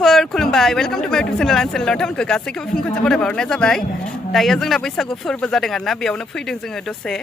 लोगोफोर खुलुमबाय welcome to माय यूट्यूब चैनल आं नोंथांमोनखौ गासैखौबो फिन खनसे बरायबावनाय जाबाय दायो जोंना बैसागु फोरबो जादों आरोना बेयावनो फैदों जोङो दसे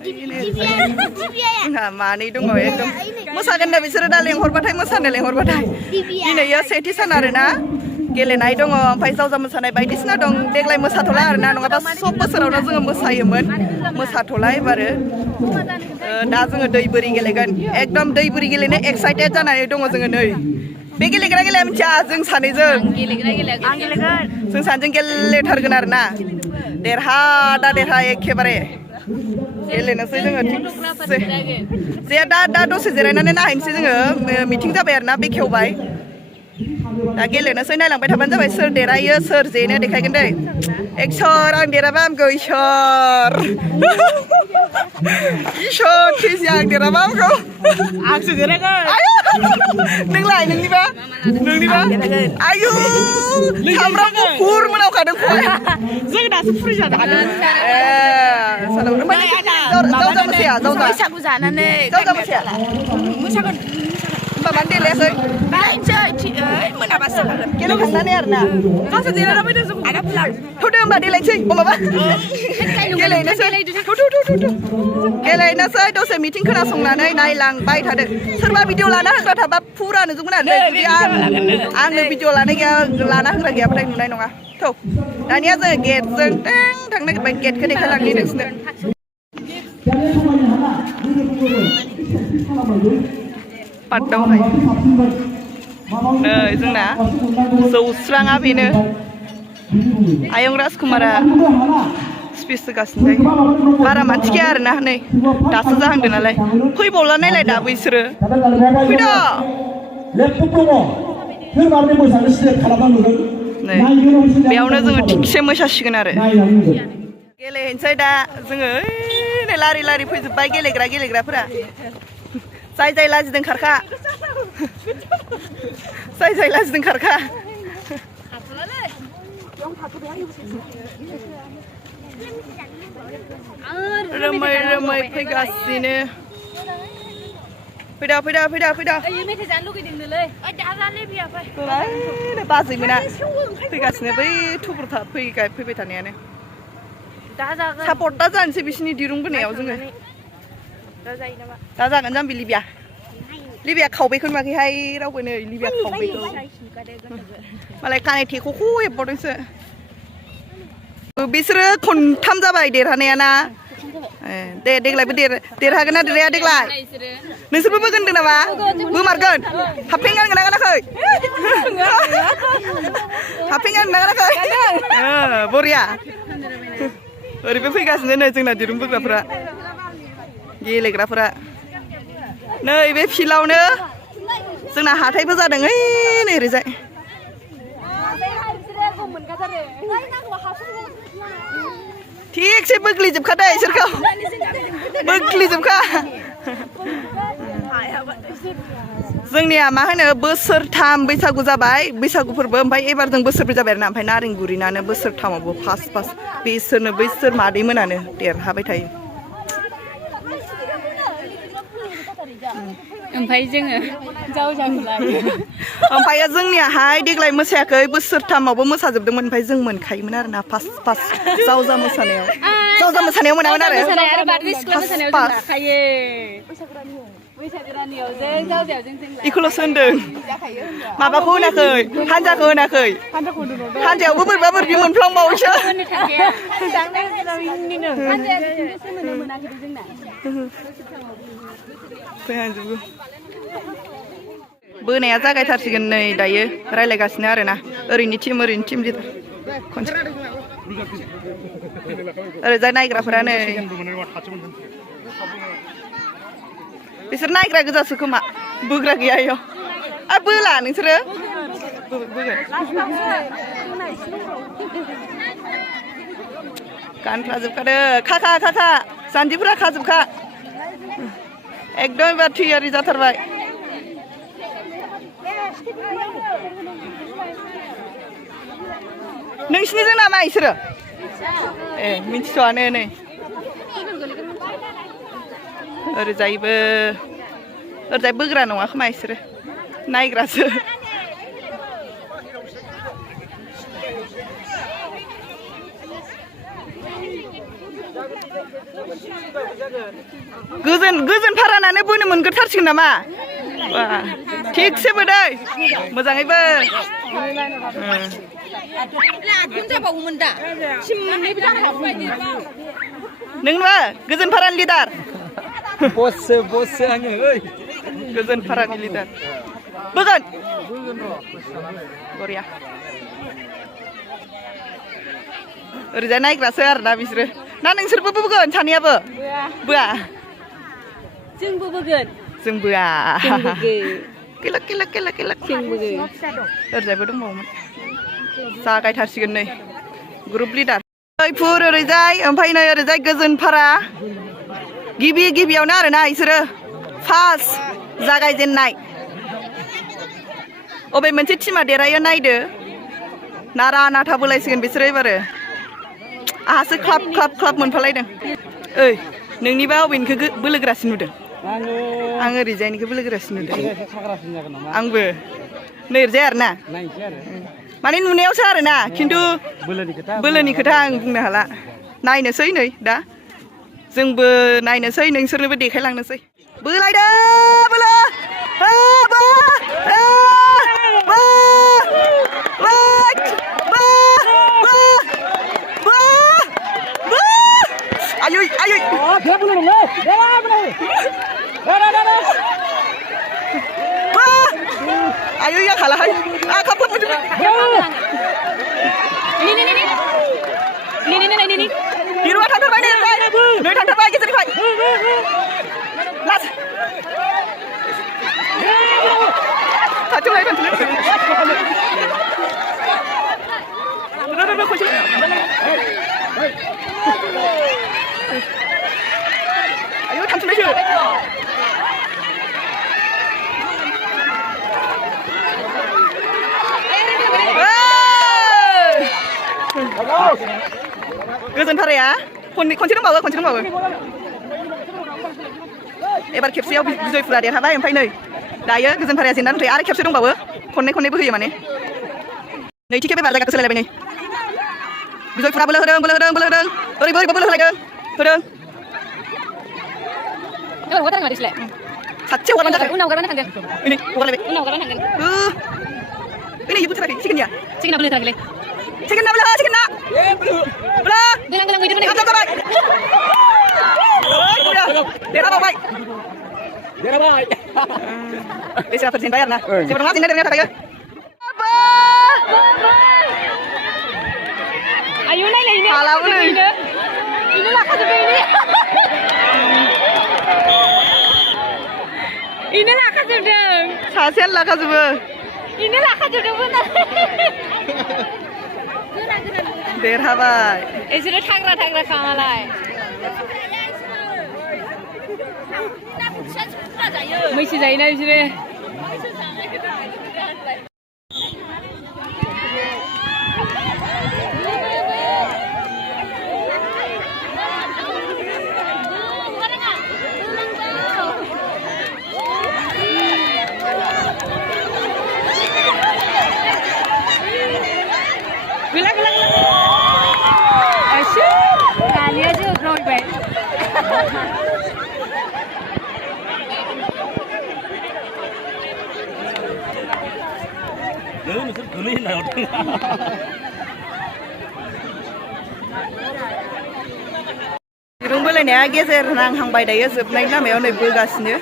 जोंहा मानै दङ एकदम मोसागोन ना बिसोरो दा लेंहरबाथाय मोसानो लेंहरबाथाय दिनैयो सेथि सान आरोना गेलेनाय दङ ओमफ्राय जावजा मोसानाय बायदिसिना दं देग्लाय मोसाथ'ला आरोना नङाबा सब बोसोरावनो जोङो मोसायोमोन मोसाथ'ला एबारो दा जोङो दै बोरि गेलेगोन एकदम दै बोरि गेलेनो एक्साइटेड जानानै दङ जोङो नै बे गेलेग्रा गेलेया मिथिया जों सानैजों जों सानैजों गेलेथारगोन आरोना देरहा एखेबारे गेलेनोसै जोङो थिगसे जे दा दसे जिरायनानै नायनोसै जोङो मिटिं जाबाय आरोना बेखेवबाय दा गेलेनोसै नायलांबाय थाबानो जाबाय सोर देरहायो सोर जेनो देखायगोन दै एकसर आं देरहाबा आंखौ इसोर थैसै आं देरहाबा आंखौ आंसो देरहागोन नोंलाय नोंनिबा आयु सामब्राम गुफुर मोनावखादों जों दासो फुरि जानो हादों जावजा मोसाया बैसागु जानानै जावजा मोसाया मोसागोन माबानो देलायाखै मोनाबासो गेलेखांनानै आरोना गावसो देरहाना फैदों जों थौदो होमबा देलायसै माबा गेलेनोसै गेलेनोसै दसे मिटिं खोनासंनानै नायलांबाय थादों सोरबा भिडिअ लाना होग्रा थाबा फुरा नुजोबगोन आरो जुदि आंनो भिडिअ लाना होग्रा गैयाबाथाय नुनाय नङा थौ दानिया जोङो गेटजों थांनो नागिरबाय गेटखौ देखायलांनि नोंसोरनो पार्टआवहाय नै जोंना जौस्राङा बेनो आयं राजकुमारा स्पिच होगासिनो बारा मानसि गैया आरोना नै दासो जाहांदों नालाय फैबावला नायलाय दाबो इसोरो फैद' नै बेयावनो जोङो थिगसे मोसासिगोन आरो गेलेहैनोसै दा जोङो नै लारि फैजोब्बाय गेलेग्राफोरा जाय लाजिदों खारखा जाय लाजिदों खारखा रोमै फैगासिनो फैदा बाजैमोना फैगासिनो बै थुबुर फैबाय थानायानो सापर्ट दा जानोसै बिसिनि दिरुं बोनायाव जोङो दा जागोन जाम्बि लिबिया खावबायखौ नुवाखैहाय रावबो नै लिबिया खावबायखौ मालाय खानाय थेख'खौ हेबबावदोंसो बिसोरो खनथाम जाबाय देरहानायाना दे देग्लायबो देरहागोन ना देरहाया देग्लाय नोंसोरबो बोगोनदों नामा बोमारगोन हाफपेन गानगोन ना गानाखै हाफपेन गानगोन ना गानाखै बरिया ओरैबो फैगासिनो नै जोंना दिरुं बोग्राफोरा गेलेग्राफोरा नै बे फिल्डआवनो जोंना हाथायबो जादों ओइ नै ओरैजाय थिगसे बोग्लिजोबखा दे इसोरखौ बोग्लिजोबखा जोंनिया मा होनो बोसोरथाम बैसागु जाबाय बैसागु फोरबो ओमफ्राय एबार जों बोसोरब्रै जाबाय आरोना ओमफ्राय नारेंगुरिनानो बोसोरथामावबो फार्स्ट बैसोर मादैमोनानो देरहाबाय थायो ओमफ्राय जोङो ओमफ्राय जोंनियाहाय देग्लाय मोसायाखै बोसोरथामावबो मोसाजोबदोंमोन ओमफ्राय जों मोनखायोमोन आरोना फार्स्ट जावजा मोसानायाव मोनामोन आरो इखौल'सो होनदों माबाखौ होनाखै हान्जाखौ होनाखै हान्जायावबो बोरैबा बोरैबि मोनफ्लांबावोसो बोनाया जागायथारसिगोन नै दायो रायलायगासिनो आरोना ओरैनि टिम खनसे ओरैजाय नायग्राफोरा नै बिसोर नायग्रा गोजासो खोमा बोग्रा गैया इयाव बोला नोंसोरो गानफ्राजोबखादो खाखा जान्जिफोरा खाजोबखा एकदम एबार थियारि जाथारबाय नोंसिनिजों नामा इसोरो ए मिथिथ'आनो नै ओरैजाय बोग्रा नङा खोमा इसोरो नायग्रासो गोजोन फारानानै बोनो मोनगोरथारसिगोन नामा थिगसेबो दै मोजाङैबो नोंबो गोजोन फारानि लिडार बससो आङो गोजोन फारानि लिडार बोगोन बरिया ओरैजाय नायग्रासो आरोना बिसोरो ना नोंसोरबो बोगोन सानैयाबो बोआ जोंबो बोगोन जों बोआ किलक ओरैजायबो दंबावोमोन जागायथारसिगोन नै ग्रुप लिडार जयपुर ओरैजाय ओमफ्राय नै ओरैजाय गोजोनफारा गिबियावनो आरोना बिसोरो फार्स्ट जागायजेननाय अबे मोनसे टिमा देरहायो नायदो नारा नाथा बोलायसिगोन बिसोरो एबारो आहासो क्लाब मोनफालायदों ओइ नोंनिबा अबेनिखौ बोलोगोरासिन नुदों आं ओरैजायनिखौ बोलोगोरासिन नुदों आंबो नै ओरैजाय आरोना माने नुनायावसो आरोना खिन्थु बोलोनि खोथा आं बुंनो हाला नायनोसै नै दा जोंबो नायनोसै नोंसोरनोबो देखायलांनोसै बोलायदो बोलो ayo ya kalah hai kapal pun juga ini di luar kantor mana di kantor mana gitu nih las kacau lagi kan udah kunci ayo kantor aja गोजोन फाराया खनसे दंबावो एबार खेबसेयाव बिजयफुरा देरहाबाय ओमफ्राय नै दायो गोजोन फाराया जेननानै दंथ'यो आरो खेबसे दंबावो खननैबो होयो माने नैथि खेब एबार जायगाखौ सोलायलायबाय नै बिजयफुरा बोलो होदों ओरैबो बोलो होलायदों होदों सातसे हगारबानो जाबाय उनाव हगारबानो थांगोन ini हगारलायबाय उनाव हगारबानो थांगोन ini ibu terakhir chicken boleh terakhir chicken boleh gelang itu nih baik derhabai siapa persen bayar nah siapa ngasih dari ternyata ya ayo naik ini halau ini lah kasih ini lah kasih dong sasen lah kasih ini lah kasih dong benar देरहाबाय इसोरो थाग्रा खामालाय मैसो जायोना बिसोरो दिरुं बोलायनाया गेजेर नांहांबाय दायो जोबनाय लामायाव नै बोगासिनो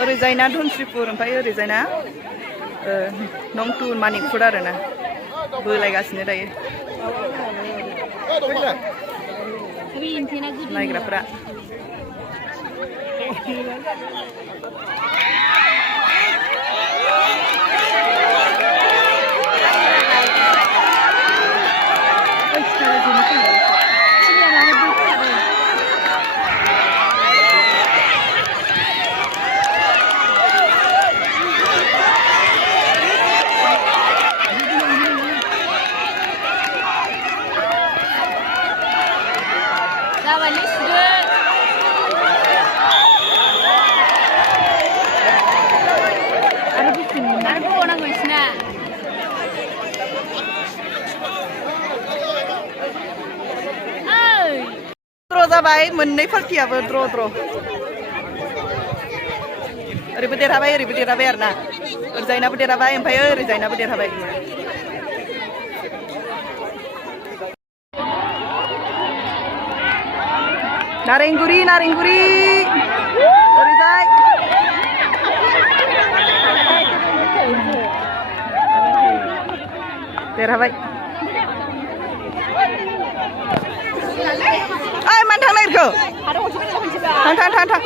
ओरैजायना धनस्रिपुर ओमफ्राय ओरैजायना नंतुन मानिकपुर आरोना बोलायगासिनो दायो नायग्राफोरा जाबाय मोननै पार्टियाबो द्र ओरैबो देरहाबाय ओरैबो देरहाबाय आरोना ओरैजायनाबो देरहाबाय ओमफ्राय ओरैजायनाबो देरहाबाय नारेंगुरि ओरैजाय देरहाबाय ओइ मानो थांनो नागिरखो थां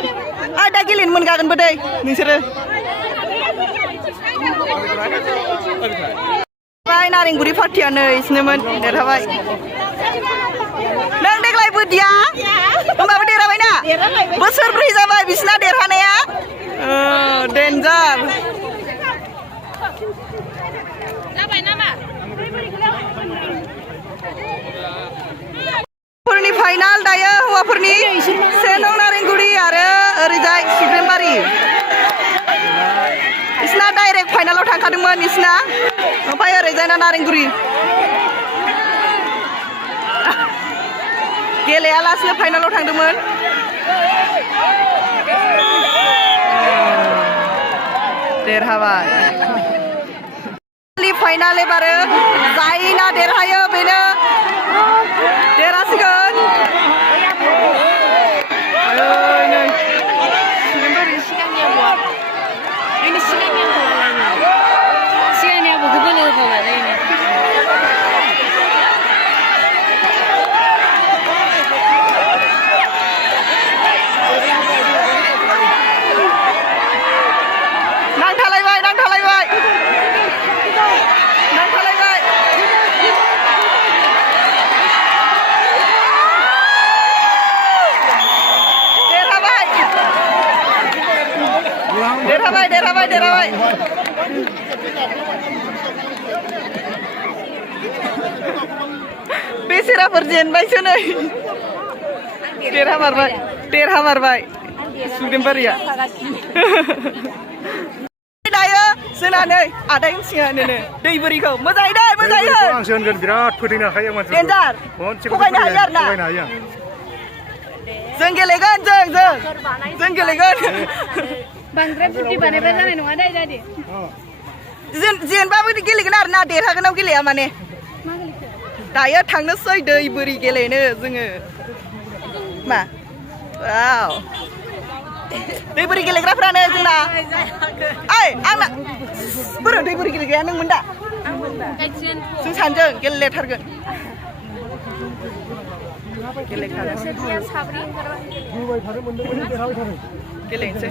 दा गेलेनो मोनगागोनबो दै नोंसोरो नारेंगुरि पार्टियानो इसनोमोन देरहाबाय नों देग्लाय बोदिया होमबाबो देरहाबायना बोसोरब्रै जाबाय बिसिना देरहानाया डेन्जार हौवाफोरनि फाइनाल दायो हौवाफोरनि से नं नारेंगुरि आरो ओरैजाय सुग्रेमबारि इसना डाइरेक्ट फाइनालाव थांखादोंमोन इसना ओमफ्राय ओरैजायना नारेंगुरि गेलेयालासिनो फाइनालाव थांदोंमोन देरहाबाय फाइनाल एबारो जायना देरहायो बेनो देरहासिगोन देरहाबाय बेसेराफोर जेनबायसो नै देरहामारबाय सुग्रेमबारिया दायो जोंना नै आदाय सिङानो दै बोरिखौ मोजाङै आंसो होनगोन बिराद फोथैनो हाखायो मानसिफोरखौ डेन्जार थगायनो हायो आरोना जों गेलेगोन जों गेलेगोन बांद्राय फुर्ति बानायबा जानाय नङा दै दादि जेनबाबो गेलेगोन आरोना देरहागोनाव गेलेया माने दायो थांनोसै दै बोरि गेलेनो जोङो मा वाव दै बोरि गेलेग्राफ्रानो जोंना ओइ आंना बोरो दै बोरि गेलेग्राया नोंमोन दा जों सानजों गेलेथारगोन गेलेनोसै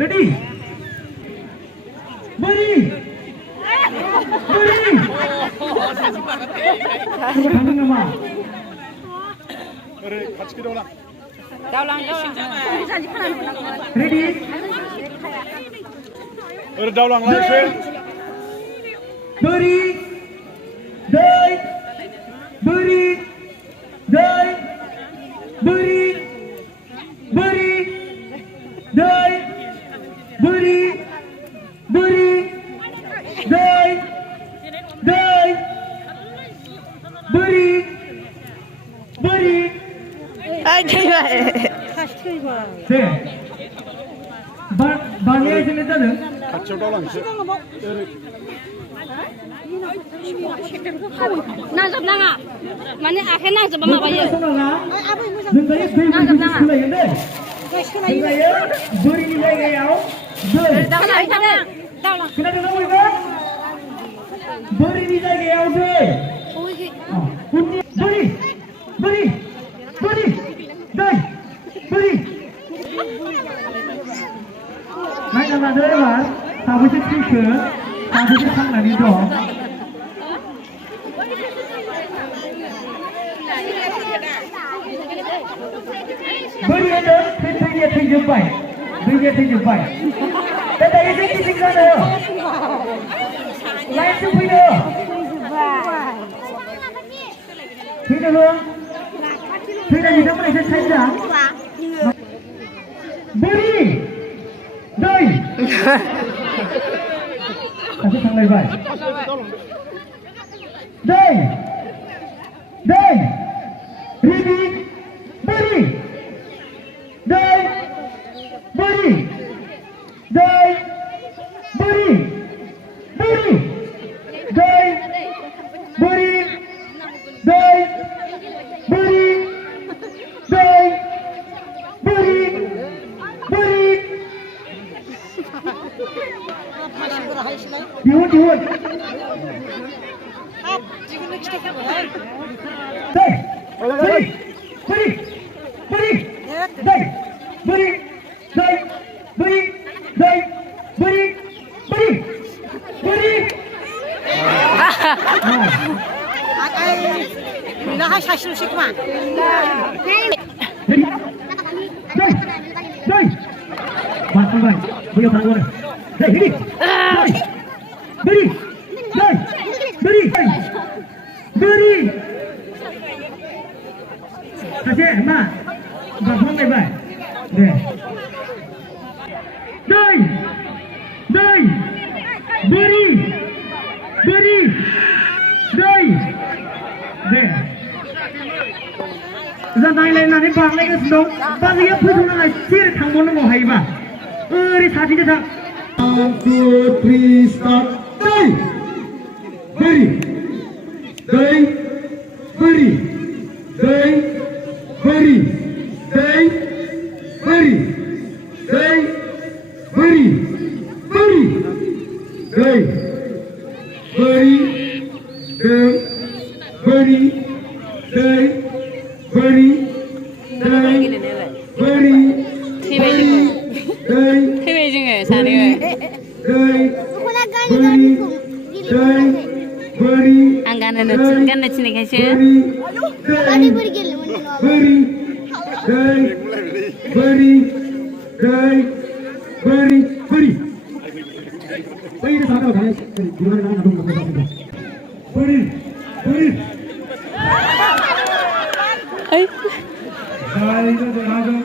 Ready? Beri! Beri! Kamu nama? Ready? Daulang lagi. Beri! Dai! Beri! Dai! Beri! Beri! Dai! Beri! Beri! Dai! Dai! Beri! Beri! Ay, 네. 방해해 주는 자는 같이 daulang. Nangkep nanga. Mana akhir nangkep apa ya? 능가에 불러있는데 능가에 버리는 자에게요. 그다음에 넘어가 버리는 자에게요. 버리 버리 버리 네 버리 마지막으로 사부지 피크 사부지 상난이도 버리에는 태평이에 태경바이 버리에 태경바이แต่ยังไม่จริงๆเลยไลฟ์สุดพี่เด้อพี่เด้อพี่เด้อยังไม่ได้ใช้จ้ะบุรีได้อาจจะทำอะไรไปได้ได้รีบีบุรีได้บุรีDai, beri, beri, dai, beri, dai, beri, dai, beri, beri. Dihun. Dai, beri, beri, beri, dai, beri, dai, beri. Dai, beri, beri, beri. Daha şaşırmışık var. Dai, dai. Bantang bay, beliau tanggung. Dai, ini. Dai, beri, dai, beri, beri. Kasih, mak. Bantang bay bay. Deh. Dai, dai, beri, beri, dai, deh. Jangan lain-lain bangladesh ke sedang, bangladesh pun nak sih tanggung nak mohai bah. Ini sahaja dah. 1, 2, 3, start. Dai, beri, dai, beri, dai, beri, dai, beri, dai. Beri, beri, dai, beri, dai, beri, dai, beri, dai, beri, dai, dai, beri, dai, beri. Anggaran nasi ni kasi. Beri, dai, beri, dai. Beri, beri. Beri itu sama kan? Di mana mana dong kita. Beri, beri. ay. Saya itu berada.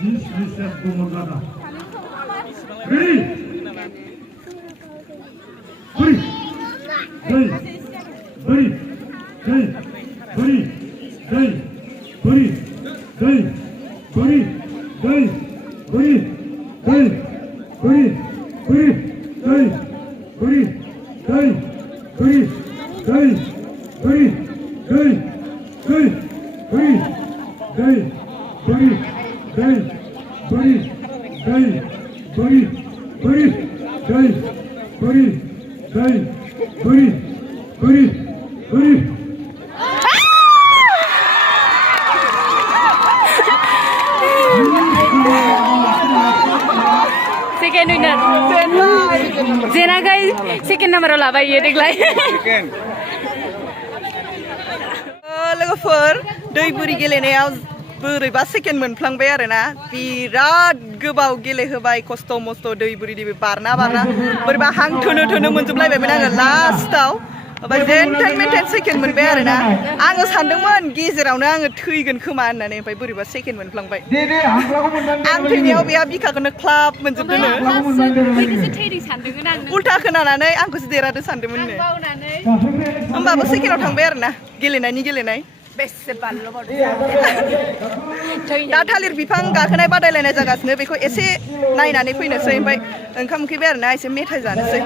This is Bumagada. Beri. Beri. Beri. Beri. Beri. Beri. Beri. Beri. Beri. Beri. Beri. Beri. Dai, beri, beri, dai, beri, dai, beri, dai, beri, dai, second winner जेनाकै second नाम्बाराव लाबाय इयो देग्लाय लोगोफोर दै बोरि गेलेनायाव बोरैबा सेकेन्ड मोनफ्लांबाय आरोना बिराद गोबाव गेलेहोबाय खस्थ' मस्थ' दै बोरि बारना बोरैबा हां थोनो मोनजोबलायबायमोन आङो लास्टाव ओमफ्राय जेन थेन सेकेन्ड मोनबाय आरोना आङो सानदोंमोन गेजेरावनो आङो थैगोन खोमा होननानै ओमफ्राय बोरैबा सेकेन्ड मोनफ्लांबाय आं थैनायाव बेहा बिखाखौनो ख्लाब मोनजोबदोंनो थैदों सानदोंमोन आं उल्था खोनानानै आंखौसो देरहादों सानदोंमोननो बावनानै होमबाबो सेकेन्डआव थांबाय आरोना गेलेनाय बेसे बानलु दा थालिर बिफां गाखोनाय बादायलायनाय जागासिनो बेखौ एसे नायनानै फैनोसै ओमफ्राय ओंखाम उखैबाय आरोना एसे मेथाइ जानोसै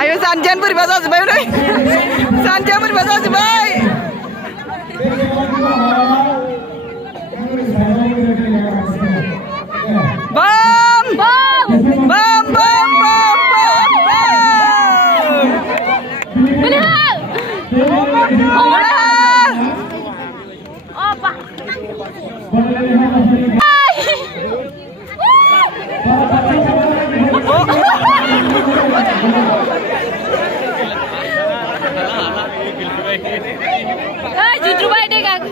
आयो जानजियानो बोरैबा जाजोब्बाय नै जानजिया बोरैबा जाजोब्बाय बाम बाम बाम बाम बाम Jujur baik deh kak.